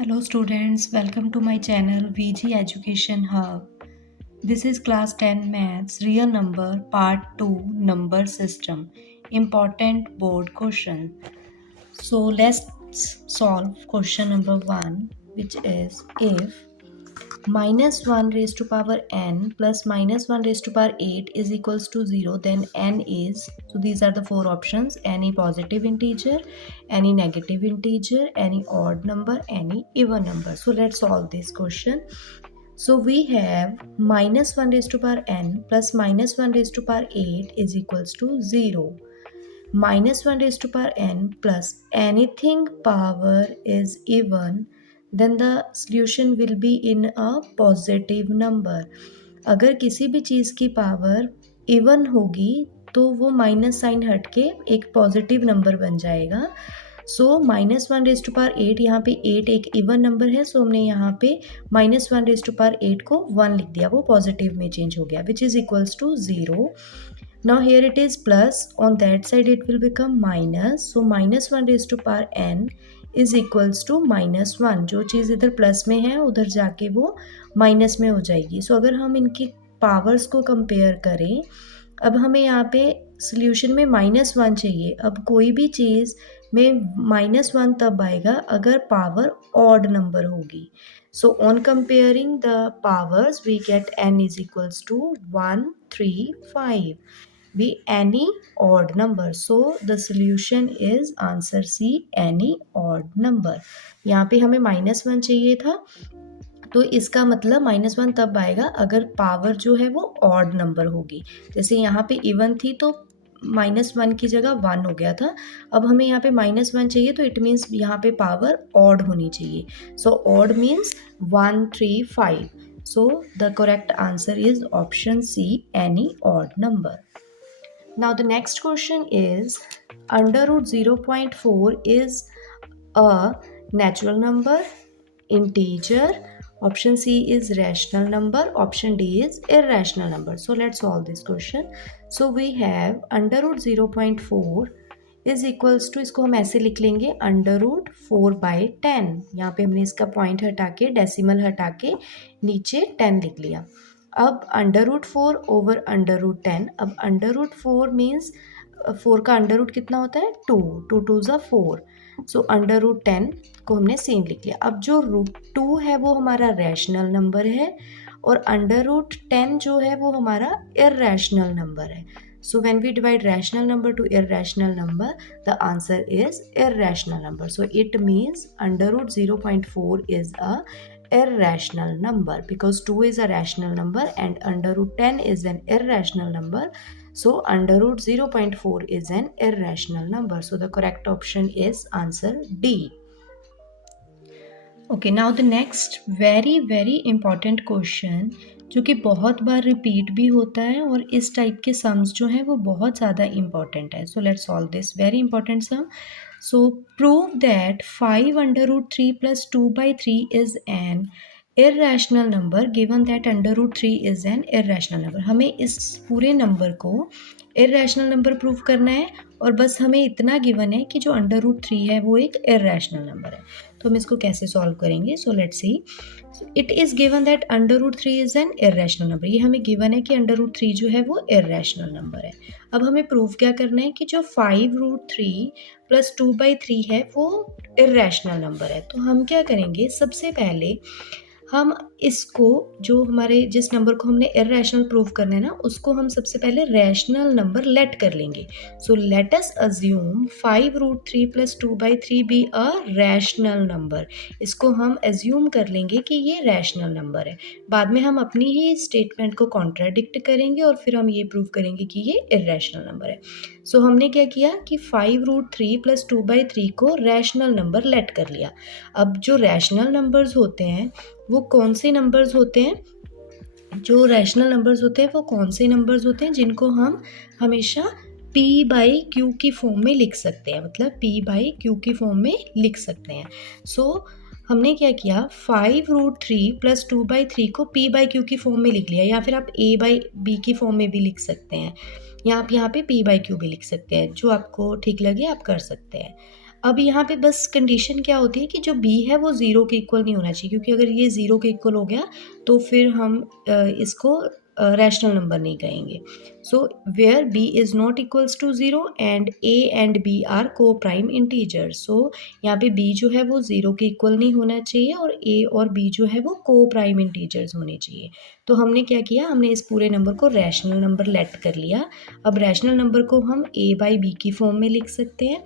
Hello students, welcome to my channel VG Education Hub. This is class 10 maths real number part 2 number system important board question. So let's solve question number 1, which is if minus 1 raised to power n plus minus 1 raised to power 8 is equals to 0, then n is, so these are the four options: any positive integer, any negative integer, any odd number, any even number. So let's solve this question. So we have minus 1 raised to power n plus minus 1 raised to power 8 is equals to 0. Minus 1 raised to power n plus anything power is even, then the solution will be in a positive number. अगर किसी भी चीज़ की power even होगी तो वो minus sign हट के एक पॉजिटिव नंबर बन जाएगा. So minus one raise to power 8, यहाँ पे 8 एक इवन नंबर है, सो हमने यहाँ पे minus one raise to power 8 को 1 लिख दिया, वो पॉजिटिव में चेंज हो गया, which is equals to 0. Now here it is plus, on that side it will become minus. So minus 1 raised to power n is equals to minus 1. जो चीज़ इधर plus में है उधर जाके वो माइनस में हो जाएगी. So अगर हम इनकी पावर्स को कंपेयर करें, अब हमें यहाँ पे सोल्यूशन में माइनस 1 चाहिए. अब कोई भी चीज़ में माइनस 1 तब आएगा अगर पावर ऑड नंबर होगी. So on comparing the powers, we get n is equals to 1, 3, 5. Be any odd number. So the solution is answer C, any odd number. यहाँ पे हमें माइनस 1 चाहिए था, तो इसका मतलब माइनस 1 तब आएगा अगर पावर जो है वो ऑड नंबर होगी. जैसे यहाँ पे इवन थी तो माइनस 1 की जगह 1 हो गया था. अब हमें यहाँ पे माइनस 1 चाहिए तो इट मीन्स यहाँ पे पावर ऑड होनी चाहिए. So odd means 1, 3, 5. So the correct answer is option C, any odd number. Now the next question is under root 0.4 is a natural number, integer. Option C is rational number. Option D is irrational number. So let's solve this question. So we have under root 0.4 is equals to, इसको हम ऐसे लिख लेंगे under root 4/10. यहाँ पे हमने इसका point हटा के डेसिमल हटा के नीचे 10 लिख लिया. अब under root 4 over under root 10. अब अंडर रूट 4 मीन्स 4 का अंडर रूट कितना होता है 2, 2 2 ज़ा 4. सो अंडर रूट 10 को हमने सेम लिख लिया. अब जो रूट 2 है वो हमारा रैशनल नंबर है और अंडर रूट 10 जो है वो हमारा इररेशनल नंबर है. So when we divide rational number to irrational number, the answer is irrational number. So it means under root 0.4 is a irrational number because 2 is a rational number and under root 10 is an irrational number. So under root 0.4 is an irrational number. So the correct option is answer D. Okay, now the next very important question जो कि बहुत बार repeat भी होता है और इस type के sums जो हैं वो बहुत ज़्यादा इम्पॉर्टेंट है. So let's solve this very important sum. So prove that 5 under root 3 plus 2/3 is an irrational number given that under root 3 is an irrational number. हमें इस पूरे नंबर को इररेशनल नंबर प्रूव करना है और बस हमें इतना गिवन है कि जो अंडर रूट 3 है वो एक इररेशनल नंबर है. तो हम इसको कैसे सॉल्व करेंगे. So let's see. It is given that under root 3 is an irrational number. ये हमें गिवन है कि अंडर रूट 3 जो है वो इररेशनल नंबर है. अब हमें प्रूव क्या करना है कि जो 5 रूट 3 प्लस 2/3 है वो इररेशनल नंबर है. तो हम क्या करेंगे, सबसे पहले हम इसको जो हमारे जिस नंबर को हमने इररेशनल प्रूव करना है ना उसको हम सबसे पहले रैशनल नंबर लेट कर लेंगे. So let us assume 5 root 3 plus 2/3 be a rational number. इसको हम अज्यूम कर लेंगे कि ये रैशनल नंबर है. बाद में हम अपनी ही स्टेटमेंट को कॉन्ट्राडिक्ट करेंगे और फिर हम ये प्रूव करेंगे कि ये इररेशनल नंबर है. सो हमने क्या किया कि 5 रूट 3 प्लस 2/3 को रैशनल नंबर लेट कर लिया. अब जो रैशनल नंबर्स होते हैं वो कौन से नंबर्स होते हैं, जो रैशनल नंबर्स होते हैं वो कौन से नंबर्स होते हैं जिनको हम हमेशा p/q की फॉर्म में लिख सकते हैं, मतलब p/q की फॉर्म में लिख सकते हैं. सो हमने क्या किया, 5 रूट 3 प्लस 2/3 को p/q की फॉर्म में लिख लिया, या फिर आप a/b की फॉर्म में भी लिख सकते हैं, या आप यहाँ पे p/q भी लिख सकते हैं, जो आपको ठीक लगे आप कर सकते हैं. अब यहाँ पे बस कंडीशन क्या होती है कि जो b है वो 0 के इक्वल नहीं होना चाहिए, क्योंकि अगर ये 0 के इक्वल हो गया तो फिर हम इसको रैशनल नंबर नहीं कहेंगे। So where b is not equals to 0 and a and b are coprime integer. सो यहाँ पे b जो है वो 0 के इक्वल नहीं होना चाहिए और a और b जो है वो को प्राइम इंटीजर्स होने चाहिए। तो हमने क्या किया, हमने इस पूरे नंबर को रैशनल नंबर लेट कर लिया। अब रैशनल नंबर को हम a बाई बी की फॉर्म में लिख सकते हैं।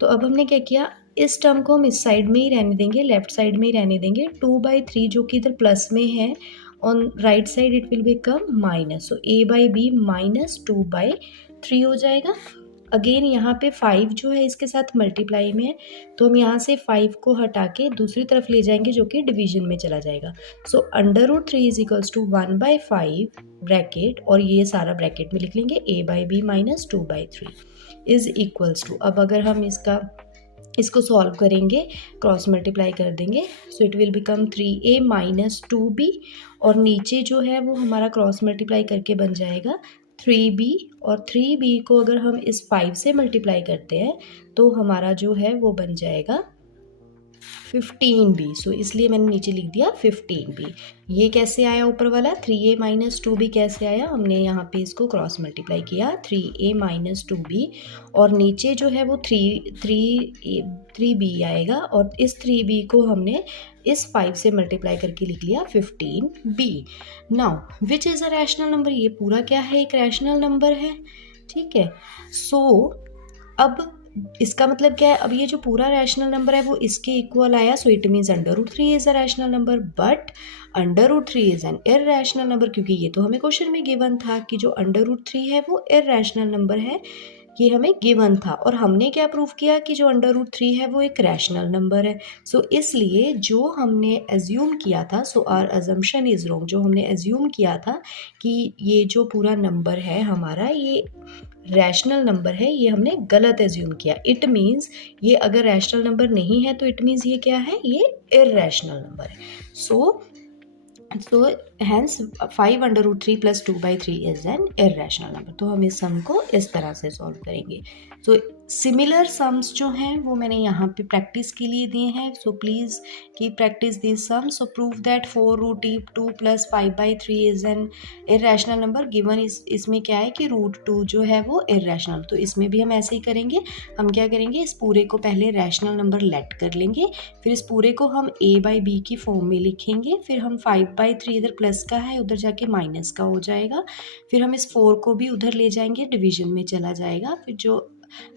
तो अब हमने क्या किया, इस टर्म को हम इस साइड में ही रहने देंगे, लेफ्ट साइड में ही रहने देंगे। 2/3 जो कि इधर प्लस में है, on right side it will become minus. So a by b minus 2/3 हो जाएगा। अगेन यहाँ पे 5 जो है इसके साथ मल्टीप्लाई में है, तो हम यहाँ से 5 को हटा के दूसरी तरफ ले जाएंगे जो कि डिवीजन में चला जाएगा। So under root 3 is equals to 1/5 bracket, और ये सारा ब्रैकेट में लिख लेंगे a by b minus 2/3 is equals to. अब अगर हम इसको सॉल्व करेंगे, क्रॉस मल्टीप्लाई कर देंगे, so it will become 3a minus 2b, और नीचे जो है वो हमारा क्रॉस मल्टीप्लाई करके बन जाएगा 3b, और 3b को अगर हम इस 5 से मल्टीप्लाई करते हैं तो हमारा जो है वो बन जाएगा 15b। सो इसलिए मैंने नीचे लिख दिया 15b। ये कैसे आया ऊपर वाला 3a माइनस 2b कैसे आया, हमने यहाँ पे इसको क्रॉस मल्टीप्लाई किया 3a माइनस 2b, और नीचे जो है वो 3b आएगा, और इस 3b को हमने इस 5 से मल्टीप्लाई करके लिख लिया 15b। Now which is a rational number, ये पूरा क्या है, एक रैशनल नंबर है, ठीक है। सो अब इसका मतलब क्या है, अब ये जो पूरा रैशनल नंबर है वो इसके इक्वल आया, so it means under root 3 is a rational number, but under root 3 is an irrational number, क्योंकि ये तो हमें क्वेश्चन में गिवन था कि जो अंडर रूट 3 है वो इररैशनल नंबर है, ये हमें गिवन था। और हमने क्या प्रूव किया कि जो अंडर रूट 3 है वो एक रैशनल नंबर है। सो इसलिए जो हमने एज्यूम किया था, so our assumption is wrong, जो हमने एज्यूम किया था कि ये जो पूरा नंबर है हमारा ये रैशनल नंबर है, ये हमने गलत एज्यूम किया। इट मीन्स ये अगर रैशनल नंबर नहीं है तो इट मीन्स ये क्या है, ये इररैशनल नंबर है। So hence 5 under root 3 plus 2/3 is an irrational number. तो हम इस सम को इस तरह से सॉल्व करेंगे। सो सिमिलर सम्स जो हैं वो मैंने यहाँ पे प्रैक्टिस के लिए दिए हैं, सो प्लीज़ की practice this sum. So prove that 4√2 plus 5/3 is an irrational number given. इसमें क्या है कि √2 जो है वो इररैशनल, तो इसमें भी हम ऐसे ही करेंगे। हम क्या करेंगे, इस पूरे को पहले रैशनल नंबर लेट कर लेंगे, फिर इस पूरे को हम a बाई बी की फॉर्म में लिखेंगे, फिर हम 5/3 इधर प्लस का है उधर जाके माइनस का हो जाएगा, फिर हम इस 4 को भी उधर ले जाएंगे, डिवीजन में चला जाएगा, फिर जो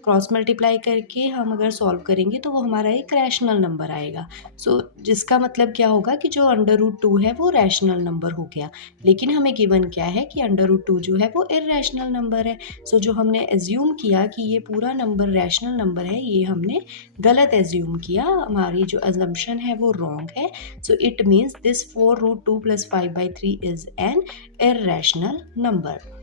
क्रॉस मल्टीप्लाई करके हम अगर सॉल्व करेंगे तो वो हमारा एक रैशनल नंबर आएगा। सो जिसका मतलब क्या होगा कि जो अंडर रूट 2 है वो रैशनल नंबर हो गया, लेकिन हमें गिवन क्या है कि अंडर रूट 2 जो है वो इररैशनल नंबर है। सो जो हमने एज्यूम किया कि ये पूरा नंबर रैशनल नंबर है, ये हमने गलत एज्यूम किया, हमारी जो अजम्पशन है वो रॉन्ग है। So it means this 4√2 plus 5/3 is an irrational number.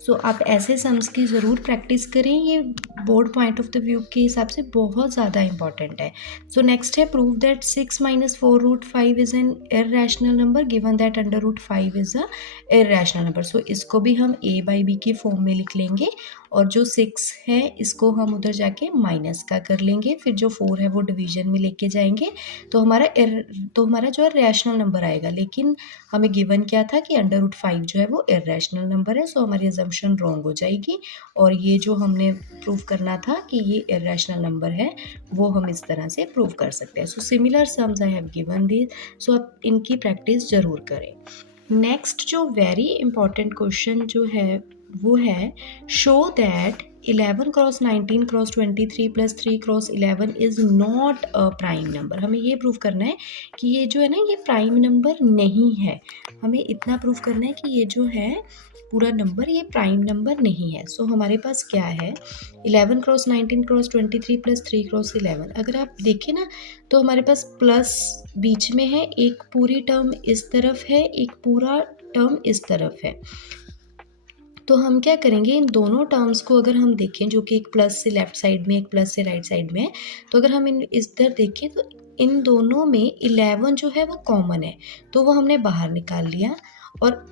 So आप ऐसे सम्स की ज़रूर प्रैक्टिस करें, ये board point of the view के हिसाब से बहुत ज़्यादा इंपॉर्टेंट है। सो नेक्स्ट है prove that 6 minus 4√5 is an irrational number given that under root 5 is a irrational number. So इसको भी हम a बाई बी की फॉर्म में लिख लेंगे, और जो 6 है इसको हम उधर जाके माइनस का कर लेंगे, फिर जो 4 है वो डिवीजन में लेके जाएंगे, तो हमारा जो है रैशनल नंबर आएगा। लेकिन हमें गिवन क्या था कि अंडर रूट 5 जो है वो इररैशनल नंबर है, सो हमारी अजम्पशन रॉन्ग हो जाएगी, और ये जो हमने प्रूव करना था कि ये इररैशनल नंबर है वो हम इस तरह से प्रूव कर सकते हैं। So similar sums I have given this, so आप इनकी प्रैक्टिस ज़रूर करें। नेक्स्ट जो वेरी इंपॉर्टेंट क्वेश्चन जो है वो है show that 11 cross 19 cross 23 plus 3 cross 11 is not a prime number. हमें ये प्रूव करना है कि ये जो है ना ये प्राइम नंबर नहीं है। हमें इतना प्रूव करना है कि ये जो है पूरा नंबर ये प्राइम नंबर नहीं है। सो हमारे पास क्या है, 11 क्रॉस 19 क्रॉस 23 प्लस 3 क्रॉस 11। अगर आप देखें ना तो हमारे पास प्लस बीच में है, एक पूरी टर्म इस तरफ है, एक पूरा टर्म इस तरफ है। तो हम क्या करेंगे, इन दोनों टर्म्स को अगर हम देखें, जो कि एक प्लस से लेफ्ट साइड में एक प्लस से राइट साइड में है, तो अगर हम इधर देखें तो इन दोनों में 11 जो है वो कॉमन है, तो वो हमने बाहर निकाल लिया, और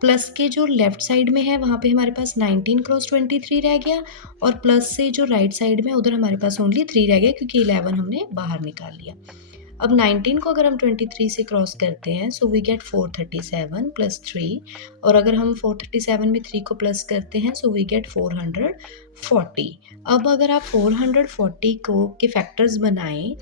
प्लस के जो लेफ्ट साइड में है वहाँ पे हमारे पास 19 क्रॉस 23 रह गया, और प्लस से जो राइट साइड में उधर हमारे पास ओनली 3 रह गया क्योंकि 11 हमने बाहर निकाल लिया। अब 19 को अगर हम 23 से क्रॉस करते हैं सो वी गेट 437 प्लस 3, और अगर हम 437 में 3 को प्लस करते हैं सो वी गेट 440। अब अगर आप 440 को के फैक्टर्स बनाएं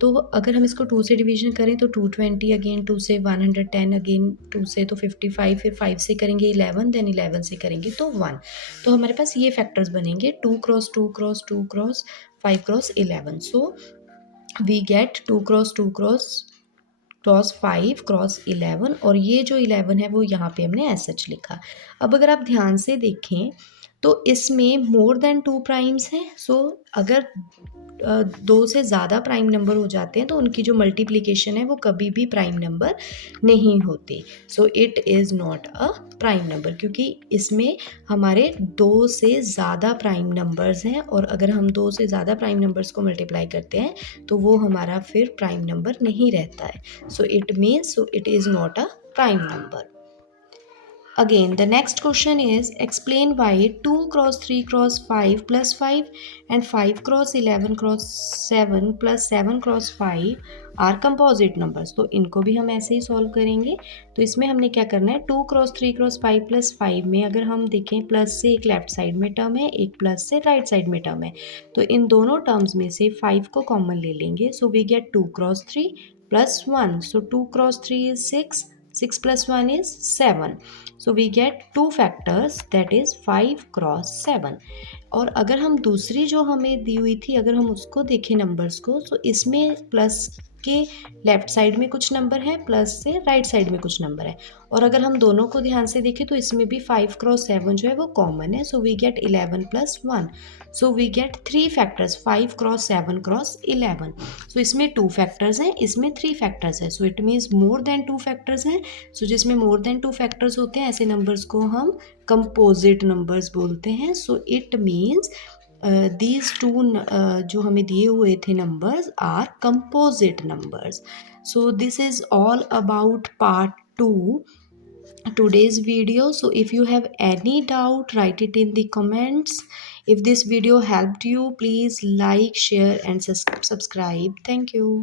तो अगर हम इसको 2 से डिवीजन करें तो 220, अगेन 2 से 110, अगेन 2 से तो 55, फिर 5 से करेंगे 11, देन 11 से करेंगे तो 1। तो हमारे पास ये फैक्टर्स बनेंगे 2 cross 2 cross 2 cross 5 cross 11। So we get 2 cross 2 cross 5 cross 11, और ये जो 11 है वो यहाँ पे हमने एज सच लिखा। अब अगर आप ध्यान से देखें तो इसमें मोर देन 2 प्राइम्स हैं। सो अगर 2 से ज़्यादा प्राइम नंबर हो जाते हैं तो उनकी जो मल्टीप्लिकेशन है वो कभी भी प्राइम नंबर नहीं होती। So it is not a prime number, क्योंकि इसमें हमारे 2 से ज़्यादा प्राइम नंबर्स हैं, और अगर हम 2 से ज़्यादा प्राइम नंबर्स को मल्टीप्लाई करते हैं तो वो हमारा फिर प्राइम नंबर नहीं रहता है। So it means it is not a prime number. Again, the next question is explain why 2 cross 3 cross 5 plus 5 and 5 cross 11 cross 7 plus 7 cross 5 are composite numbers. तो इनको भी हम ऐसे ही सॉल्व करेंगे। तो इसमें हमने क्या करना है, 2 क्रॉस 3 क्रॉस 5 प्लस 5 में अगर हम देखें प्लस से एक लेफ्ट साइड में टर्म है, एक प्लस से राइट साइड में टर्म है, तो इन दोनों टर्म्स में से 5 को कॉमन ले लेंगे। So we get 2 cross 3 plus 1, so 2 cross 3 is 6, 6 plus 1 is 7. So we get two factors, that is 5 cross 7. और अगर हम दूसरी जो हमें दी हुई थी अगर हम उसको देखें नंबर्स को, तो इसमें प्लस के लेफ्ट साइड में कुछ नंबर है, प्लस से राइट साइड में कुछ नंबर है, और अगर हम दोनों को ध्यान से देखें तो इसमें भी 5 क्रॉस 7 जो है वो कॉमन है। So we get 11 plus 1, so we get 3 factors 5 cross 7 cross 11। So इसमें 2 फैक्टर्स हैं, इसमें 3 फैक्टर्स हैं, so it means more than 2 factors हैं। सो जिसमें मोर देन 2 फैक्टर्स होते हैं ऐसे नंबर्स को हम कंपोजिट नंबर्स बोलते हैं। So it means these two जो हमें दिए हुए थे numbers are composite numbers. So this is all about part 2 today's video. So if you have any doubt, write it in the comments. If this video helped you, please like, share and subscribe. Thank you.